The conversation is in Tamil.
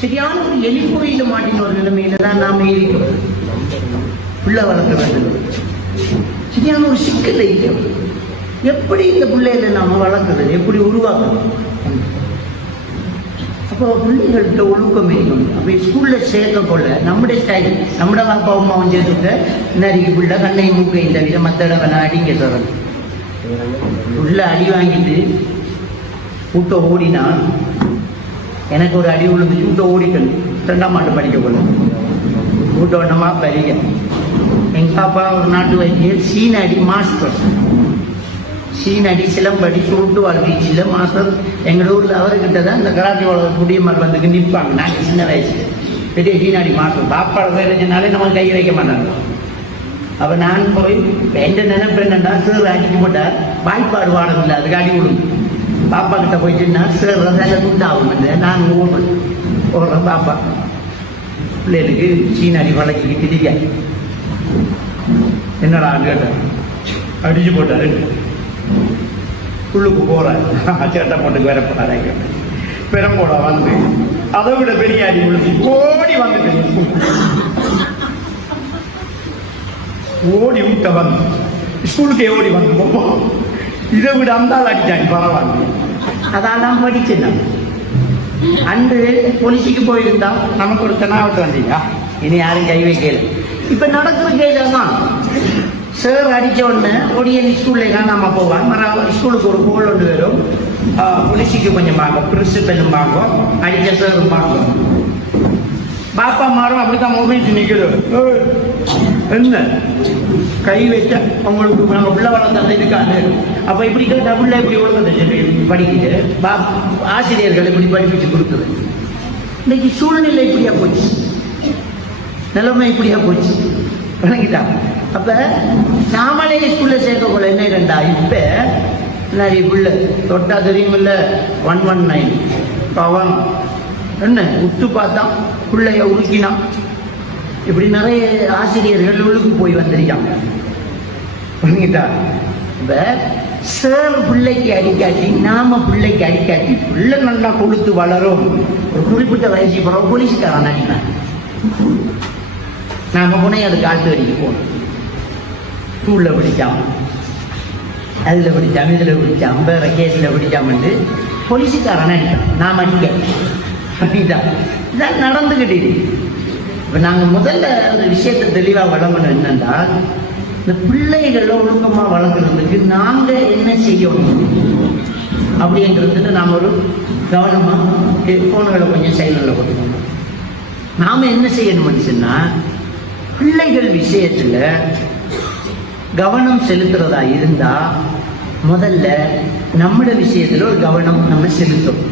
சரியான ஒரு எலி கோயில மாட்டின ஒரு நிலைமையில தான் நாம இருக்கிறோம். பிள்ளை வளர்க்க வேண்டும் சரியான ஒரு சிக்கல் இருக்கிறோம். எப்படி இந்த பிள்ளைகளை நாம வளர்க்குறது, எப்படி உருவாக்கணும்? அப்போ பிள்ளைகள்கிட்ட ஒழுக்கம் இருக்கணும். அப்போ ஸ்கூலில் சேர்க்க கொள்ள நம்முடைய ஸ்டைல், நம்மட அப்பா அம்மாவும் சேர்த்துட்ட நரிக்கு பிள்ளை கண்ணை மூக்கை இந்த வித மற்ற இடங்களை அடிக்க தரணும். உள்ள அடி வாங்கிட்டு கூட்ட ஓடினா எனக்கு ஒரு அடி விழுந்து கூட்ட ஓடிக்கணும். 2ஆம் ஆண்டு படிக்க போல கூட்ட ஒன்றமா படிக்க. எங்கள் அப்பா ஒரு நாட்டு வைத்தியர், சீனடி மாஸ்டர், சீனடி சிலம்படி சுருட்டு வாழ்க்கை மாஸ்டர். எங்கள் ஊரில் அவர்கிட்ட தான் இந்த கராத்தி குடியமர் வந்துக்கு நிற்பாங்க. நாங்கள் சின்ன வயசு பெரிய சீனாடி மாஸ்டர். பாப்பாடு வேலைனாலே நம்ம கை வைக்க மாட்டாங்க. அப்போ நான் போய் எந்த நினைப்பு என்னன்னா, சேர் அடிக்க போட்டால் வாய்ப்பாடு வாடவில்லை, அதுக்கு அடி விடும். பாப்பா கிட்ட போயிட்டுன்னா சேர் ரசால துண்டாகும். நான் ஓடுறேன். பாப்பா பிள்ளைகளுக்கு சீனாடி வழக்கிட்டு திரியா என்னடா கேட்டேன். அடிச்சு போட்டாரு. உள்ளுக்கு போறாரு. சேட்டை போட்டுக்கு வேற போறாரு. பெரம்போட வந்து அதை விட பெரிய அடி விழுந்து ஓடி வந்துட்டு ஓடி விட்ட வந்து ஸ்கூலுக்கே ஓடி வந்து போவோம். இதை விட அந்த அடிச்சாங்க பரவாயில்ல. அதெல்லாம் படிச்சேன். அன்று போலீஸுக்கு போயிருந்தா நமக்கு ஒரு தெனாவட்டு வந்தீங்க, இனி யாரும் கை வைக்கல. இப்ப நடக்கிற கேஸ் தான். சார் அடித்த உடனே ஒடியன் ஸ்கூல்ல காணாம போவான். ஸ்கூலுக்கு ஒரு கோல் ஒன்று வரும். போலீஸுக்கு கொஞ்சம் வாங்கும், பிரின்சிபலும் வாங்கும், அடித்த சாரும் வாங்கும். பாப்பா மாறும் அப்படித்தான் மொபைல் நிற்கிறது. என்ன கை வச்ச அவங்களுக்கு நம்ம பிள்ளை வளர்ந்த இருக்காது. அப்போ இப்படி டபுள்ல இப்படி ஒழுங்கு படிக்கிட்டு ஆசிரியர்கள் இப்படி படிப்பிச்சு கொடுக்குது. இன்னைக்கு சூழ்நிலை இப்படியா போச்சு, நிலைமை இப்படியா போச்சு. விளங்கிட்டா? அப்ப நாமளே ஸ்கூல்ல சேர்க்க போல என்ன ரெண்டா இப்ப நிறைய பிள்ளை தொட்டா தெரியும் இல்ல 119 பவன் என்ன உத்து பார்த்தா பிள்ளைய உருக்கினா. இப்படி நிறைய ஆசிரியர்கள் உள்ளுக்கு போய் வந்திருக்காங்க. புரிஞ்சுக்கிட்டா? இப்ப சார் பிள்ளைக்கு அடிக்காட்டி நாம பிள்ளைக்கு அடிக்காட்டி பிள்ளை நல்லா கொடுத்து வளரும். ஒரு குறிப்பிட்ட வயசு பிறகு போலீஸுக்காரன் அடிப்பேன். நாம போனே அது காட்டு வரைக்கு போகணும். ஸ்கூல்ல பிடிச்சாம, அதில் பிடிச்சாம, இதில் பிடிச்சாம, வேற கேஸில் பிடிச்சாமட்டு போலீஸுக்காரன் அடிப்பேன். நாம் அடிக்க அப்படிதான் இதான் நடந்துகிட்டு. இப்போ நாங்கள் முதல்ல அந்த விஷயத்தை தெளிவாக வழங்கணும். என்னன்னா, இந்த பிள்ளைகளை ஒழுக்கமாக வளர்க்குறதுக்கு நாங்கள் என்ன செய்யணும் அப்படிங்கிறதுக்கு நாம் ஒரு கவனமாக ஃபோனுகளை கொஞ்சம் சைலண்டில் போட்டுக்கணும். நாம் என்ன செய்யணும்னு சொன்னால், பிள்ளைகள் விஷயத்தில் கவனம் செலுத்துறதா இருந்தால் முதல்ல நம்மளோட விஷயத்தில் ஒரு கவனம் நம்ம செலுத்தணும்.